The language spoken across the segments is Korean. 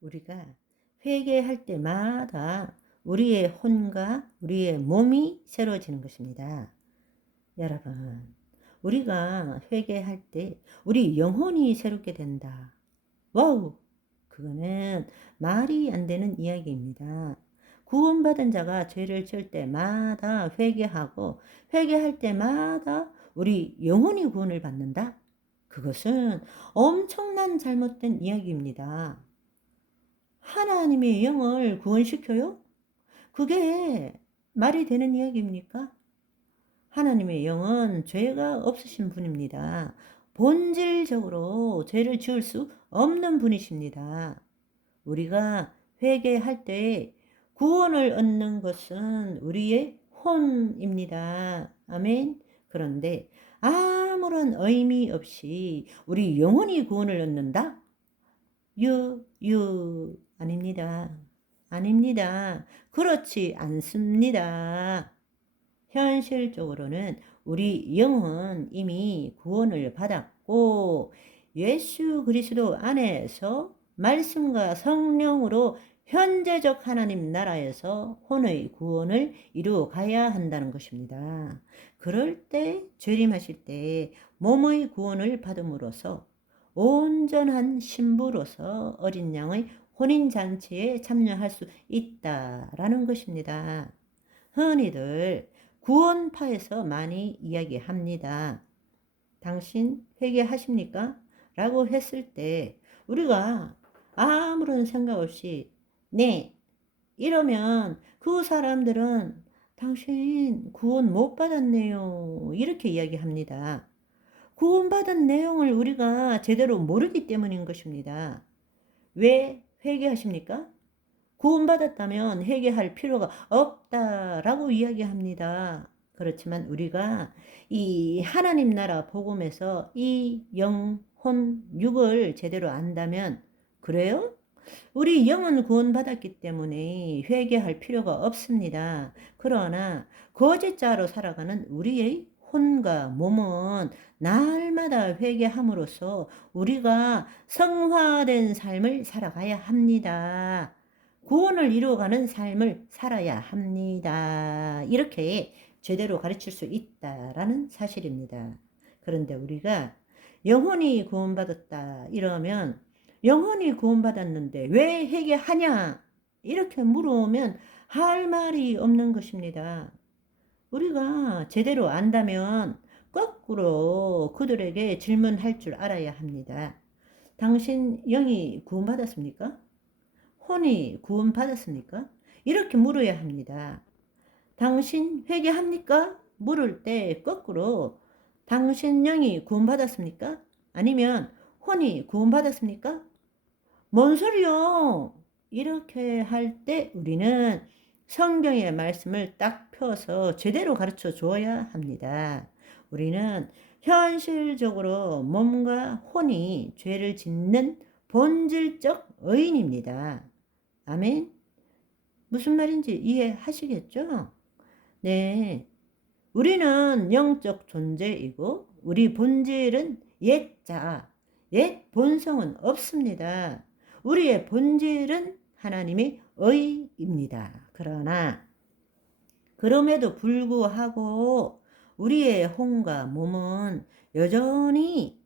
우리가 회개할 때마다 우리의 혼과 우리의 몸이 새로워지는 것입니다. 여러분, 우리가 회개할 때 우리 영혼이 새롭게 된다. 와우! 그거는 말이 안 되는 이야기입니다. 구원받은 자가 죄를 지을 때마다 회개하고 회개할 때마다 우리 영혼이 구원을 받는다? 그것은 엄청난 잘못된 이야기입니다. 하나님의 영을 구원시켜요? 그게 말이 되는 이야기입니까? 하나님의 영은 죄가 없으신 분입니다. 본질적으로 죄를 지을 수 없는 분이십니다. 우리가 회개할 때 구원을 얻는 것은 우리의 혼입니다. 아멘. 그런데 아무런 의미 없이 우리 영혼이 구원을 얻는다? 아닙니다. 아닙니다. 그렇지 않습니다. 현실적으로는 우리 영은 이미 구원을 받았고 예수 그리스도 안에서 말씀과 성령으로 현재적 하나님 나라에서 혼의 구원을 이루어 가야 한다는 것입니다. 그럴 때 재림하실 때 몸의 구원을 받음으로써 온전한 신부로서 어린 양의 혼인잔치에 참여할 수 있다라는 것입니다. 흔히들 구원파에서 많이 이야기합니다. 당신 회개하십니까? 라고 했을 때 우리가 아무런 생각 없이 네, 이러면 그 사람들은 당신 구원 못 받았네요. 이렇게 이야기합니다. 구원받은 내용을 우리가 제대로 모르기 때문인 것입니다. 왜 회개하십니까? 구원받았다면 회개할 필요가 없다라고 이야기합니다. 그렇지만 우리가 이 하나님 나라 복음에서 이 영혼 육을 제대로 안다면 그래요? 우리 영은 구원받았기 때문에 회개할 필요가 없습니다. 그러나 거짓자로 살아가는 우리의 혼과 몸은 날마다 회개함으로써 우리가 성화된 삶을 살아가야 합니다. 구원을 이루어가는 삶을 살아야 합니다. 이렇게 제대로 가르칠 수 있다라는 사실입니다. 그런데 우리가 영혼이 구원받았다 이러면 영혼이 구원받았는데 왜 회개하냐? 이렇게 물어오면 할 말이 없는 것입니다. 우리가 제대로 안다면 거꾸로 그들에게 질문할 줄 알아야 합니다. 당신 영이 구원받았습니까? 혼이 구원받았습니까? 이렇게 물어야 합니다. 당신 회개합니까? 물을 때 거꾸로 당신 영이 구원받았습니까? 아니면 혼이 구원받았습니까? 뭔 소리요? 이렇게 할 때 우리는 성경의 말씀을 딱 펴서 제대로 가르쳐 줘야 합니다. 우리는 현실적으로 몸과 혼이 죄를 짓는 본질적 의인입니다. 아멘? 무슨 말인지 이해하시겠죠? 네. 우리는 영적 존재이고 우리 본질은 옛자, 옛 본성은 없습니다. 우리의 본질은 하나님의 의입니다. 그러나 그럼에도 불구하고 우리의 혼과 몸은 여전히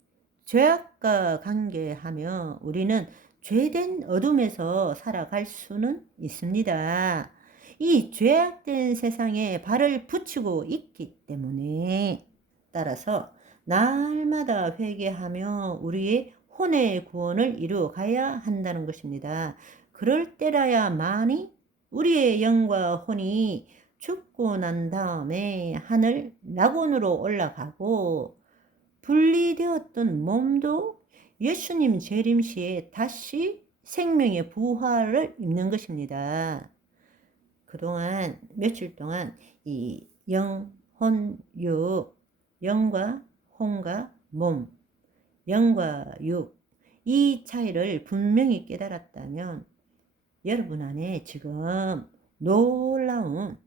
죄악과 관계하며 우리는 죄된 어둠에서 살아갈 수는 있습니다. 이 죄악된 세상에 발을 붙이고 있기 때문에 따라서 날마다 회개하며 우리의 혼의 구원을 이루어 가야 한다는 것입니다. 그럴 때라야만이 우리의 영과 혼이 죽고 난 다음에 하늘 낙원으로 올라가고 분리되었던 몸도 예수님 재림 시에 다시 생명의 부활을 입는 것입니다. 그동안 며칠 동안 이 영, 혼, 육, 영과 혼과 몸, 영과 육, 이 차이를 분명히 깨달았다면 여러분 안에 지금 놀라운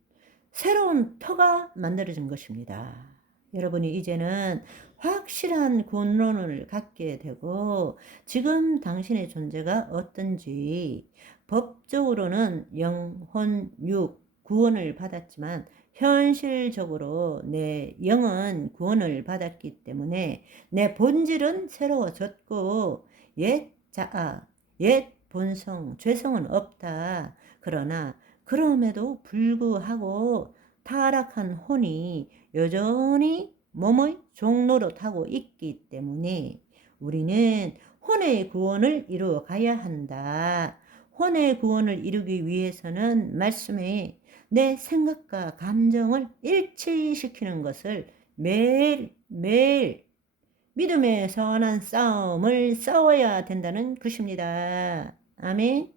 새로운 터가 만들어진 것입니다. 여러분이 이제는 확실한 본론을 갖게 되고 지금 당신의 존재가 어떤지 법적으로는 영혼, 육, 구원을 받았지만 현실적으로 내 영은 구원을 받았기 때문에 내 본질은 새로워졌고 옛 자아, 옛 본성, 죄성은 없다. 그러나 그럼에도 불구하고 타락한 혼이 여전히 몸의 종노릇하고 있기 때문에 우리는 혼의 구원을 이루어 가야 한다. 혼의 구원을 이루기 위해서는 말씀에 내 생각과 감정을 일치시키는 것을 매일매일 믿음의 선한 싸움을 싸워야 된다는 것입니다. 아멘.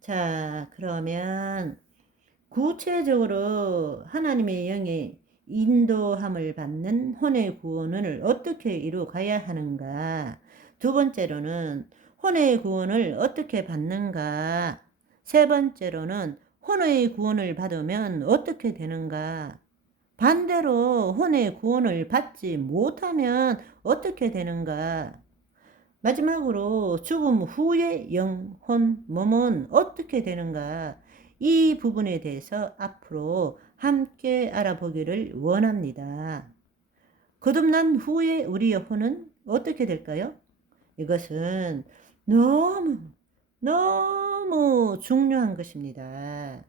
자, 그러면 구체적으로 하나님의 영의 인도함을 받는 혼의 구원을 어떻게 이루 가야 하는가? 두 번째로는 혼의 구원을 어떻게 받는가? 세 번째로는 혼의 구원을 받으면 어떻게 되는가? 반대로 혼의 구원을 받지 못하면 어떻게 되는가? 마지막으로 죽음 후의 영혼, 몸은 어떻게 되는가? 이 부분에 대해서 앞으로 함께 알아보기를 원합니다. 거듭난 후에 우리 영혼은 어떻게 될까요? 이것은 너무 중요한 것입니다.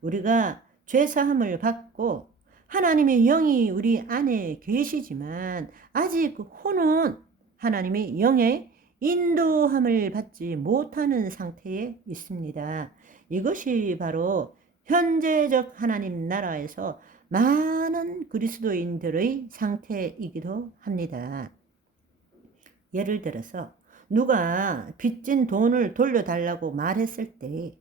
우리가 죄사함을 받고 하나님의 영이 우리 안에 계시지만 아직 혼은 하나님의 영의 인도함을 받지 못하는 상태에 있습니다. 이것이 바로 현재적 하나님 나라에서 많은 그리스도인들의 상태이기도 합니다. 예를 들어서 누가 빚진 돈을 돌려달라고 말했을 때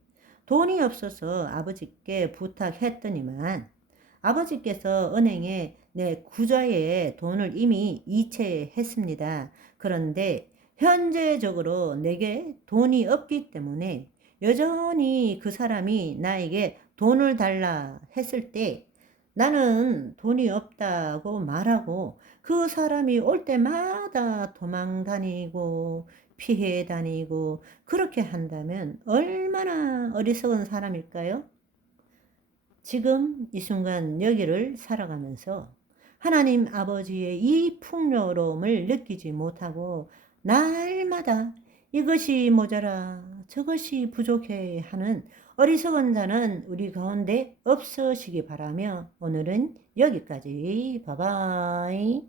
돈이 없어서 아버지께 부탁했더니만 아버지께서 은행에 내 구좌에 돈을 이미 이체했습니다. 그런데 현재적으로 내게 돈이 없기 때문에 여전히 그 사람이 나에게 돈을 달라 했을 때 나는 돈이 없다고 말하고 그 사람이 올 때마다 도망 다니고 피해 다니고 그렇게 한다면 얼마나 어리석은 사람일까요? 지금 이 순간 여기를 살아가면서 하나님 아버지의 이 풍요로움을 느끼지 못하고 날마다 이것이 모자라 저것이 부족해 하는 어리석은 자는 우리 가운데 없으시기 바라며 오늘은 여기까지. 바이바이.